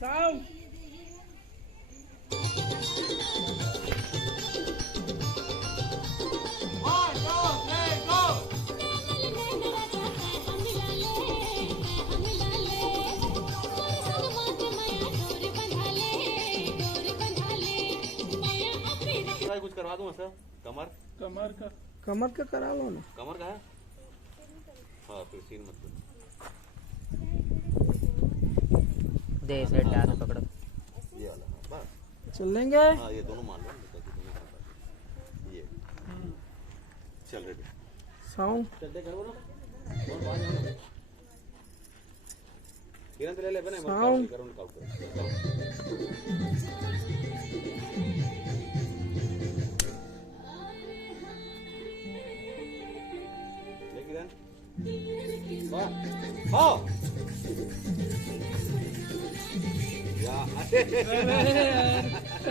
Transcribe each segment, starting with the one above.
Sound कुछ करवा दूं सर। कमर का करा लो ना। कमर का है। हाँ फिर सीन मत दे सेट डाल पकड़ो ये वाला। हाँ बस चलेंगे। हाँ ये दोनों मान लो ये चल रेडी साउंड चलते करो ना और बाहर जाओ किरण ले ले बने साउंड करो काउंट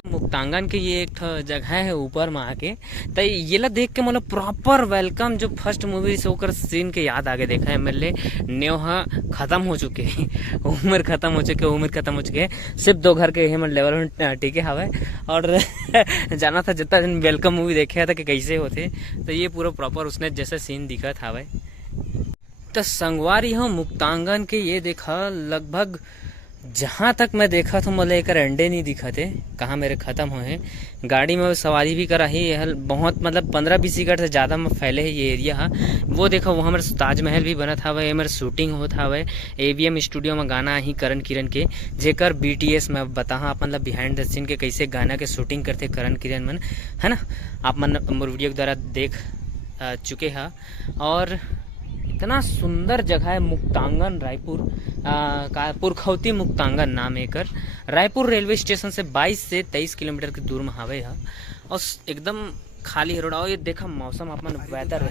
मुक्तांगन के ये एक जगह है ऊपर में आके तो ये ला देख के मतलब प्रॉपर वेलकम जो फर्स्ट मूवी से होकर सीन के याद आगे देखा है मेरे न्योहा खत्म हो चुके उम्र खत्म हो चुके सिर्फ 2 घर के हेमन लेवल में टिके हवे और जाना था जितना दिन वेलकम मूवी देखे था कि कैसे होते तो ये पूरा प्रॉपर उसने जैसे सीन दिखा था हवे। तो संगवारी हो मुक्तांगन के ये देखा लगभग जहाँ तक मैं देखा तो मतलब एक अंडे नहीं दिखा थे कहाँ मेरे ख़त्म हुए हैं। गाड़ी में सवारी भी करा ही है बहुत मतलब 15-20 एकड़ से ज़्यादा में फैले है ये एरिया। हाँ वो देखो वहाँ मेरे ताजमहल भी बना था वह मेरे शूटिंग होता है AVM स्टूडियो में गाना ही करण किरण के जेकर BTS में बता मतलब बिहाइंड द सीन के कैसे गाना के शूटिंग करते करण किरण मन है ना आप मन वीडियो के द्वारा देख चुके हैं। और इतना सुंदर जगह है मुक्तांगन रायपुर का पुरखौती मुक्तांगन नाम एकर रायपुर रेलवे स्टेशन से 22 से 23 किलोमीटर की दूर में हवे है और एकदम खाली रोड। और ये देखा मौसम अपन वेदर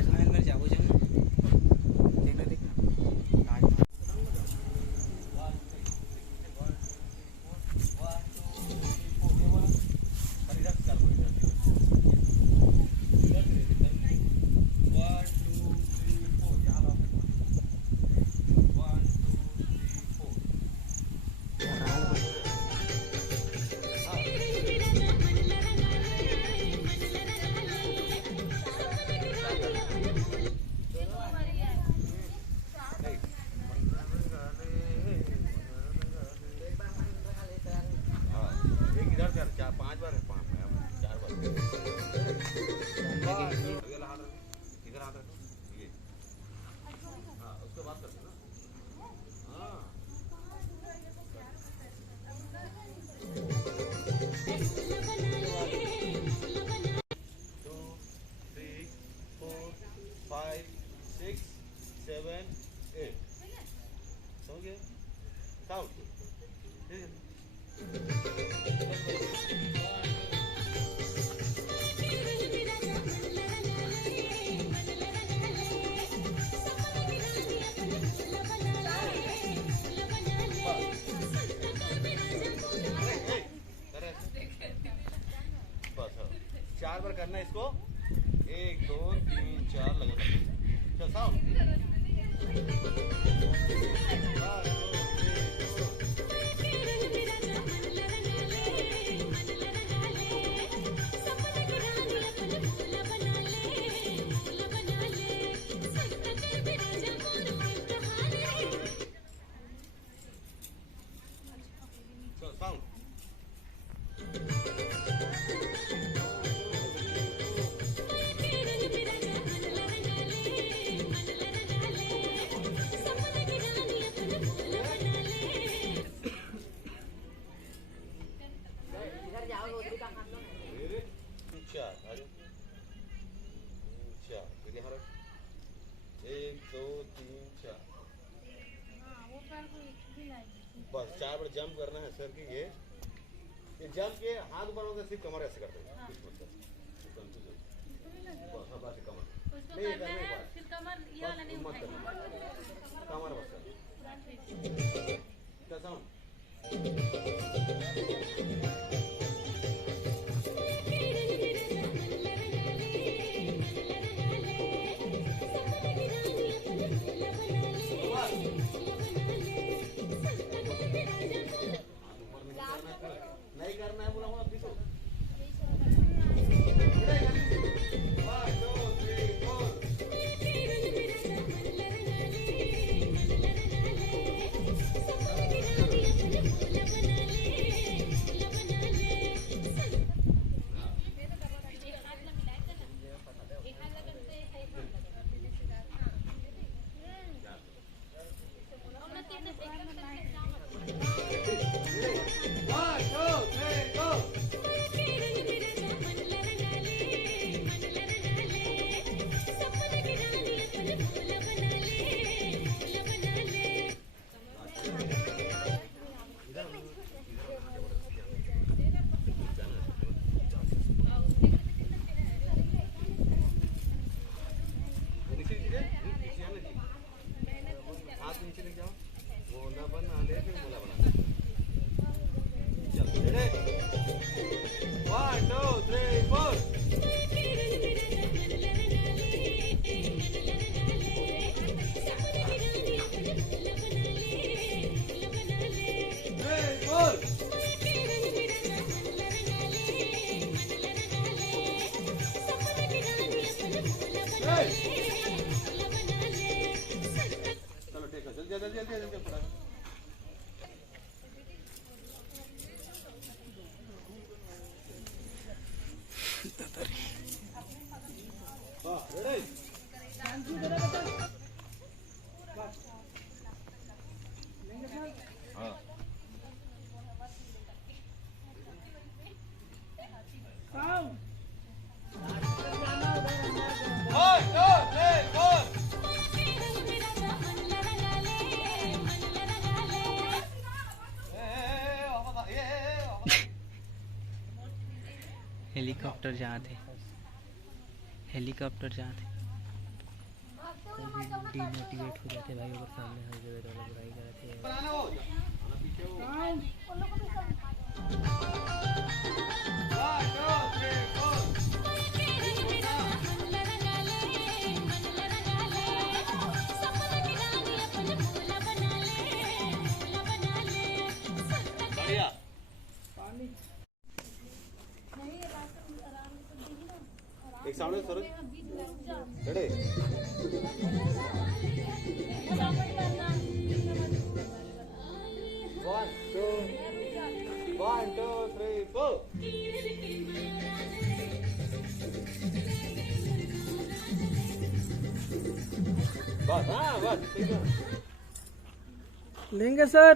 चार बार करना इसको 1 2 3 4 लगा चल साउंड बस 4 बार जंप करना है सर कि ये जंप के हाथ ऊपर होगा सिर्फ कमर ऐसे करते हैं कुछ मतलब बस हाँ बस कमर नहीं करना है फिर कमर ये वाला नहीं उठाएंगे कमर बस क्या साउंड चलो ठीक है, जल्दी जल्दी जल्दी जल्दी फटाफट। हाँ, रेडी? हाँ। हेलीकॉप्टर जहाँ थे, हेलीकॉप्टर जहाँ थे डिमोटिवेट हो जाते भाई, अगर सामने हर जगह वाला बुराई कराते हैं। बढ़िया। एक सामने sir, ready? One, two, three, four. बस, हाँ बस, ठीक है। लेंगे सर।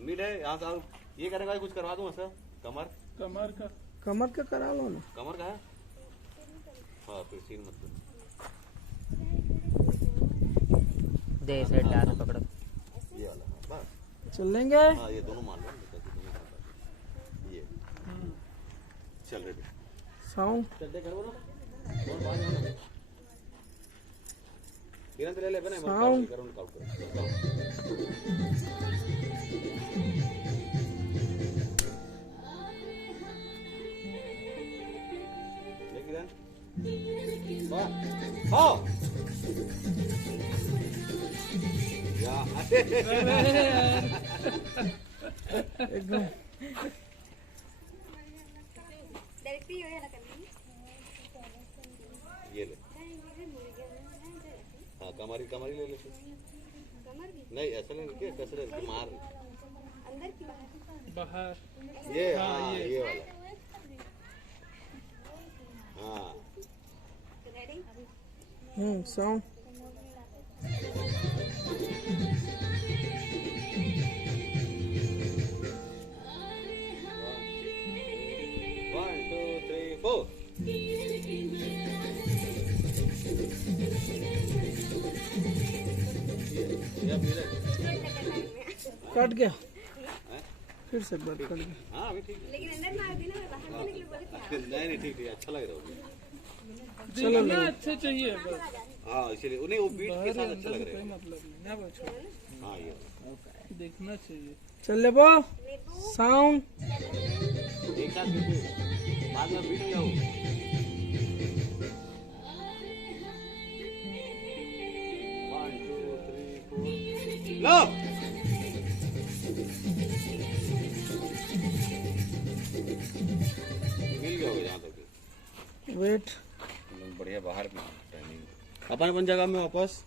मीट है यहाँ से, ये करने का कुछ करवा दूँ सर? कमर कमर का करा लो ना। कमर का है? हाँ फिर सीन मत दो। दे सेट डाल पकड़ो। ये वाला हाँ बस। चल लेंगे। हाँ ये दोनों मान लो, ये चल रेडी। साउंड चलते करो ना, और बाहर जाना। इधर ले ले बने, साउंड करो काउंट करो। हाँ एकदम ये ले। हाँ कमारी कमारी ले ले। नहीं ऐसा नहीं क्या कसरे मार बाहर ये हाँ ये वाला हाँ sound One, two, three, four. Cut गया। फिर से बात कर गया। हाँ अभी ठीक है। लेकिन अंदर मार देना, मैं बाहर जाने के लिए बोले थे। नहीं नहीं ठीक ठीक अच्छा लग रहा है। चलो लो। अच्छा चाहिए बस। हाँ इसीलिए उन्हें वो बीट के साथ अच्छा लग रहा है। मतलब नहीं ना बच्चों, हाँ ये देखना चाहिए। चल ले बो। साउंड एक साथ बीट बाद में बीट हो जाओ। One, two, three, four. लो मिल गया होगा यहाँ तक। वेट बढ़िया बाहर भी टाइमिंग अपन जगह में वापस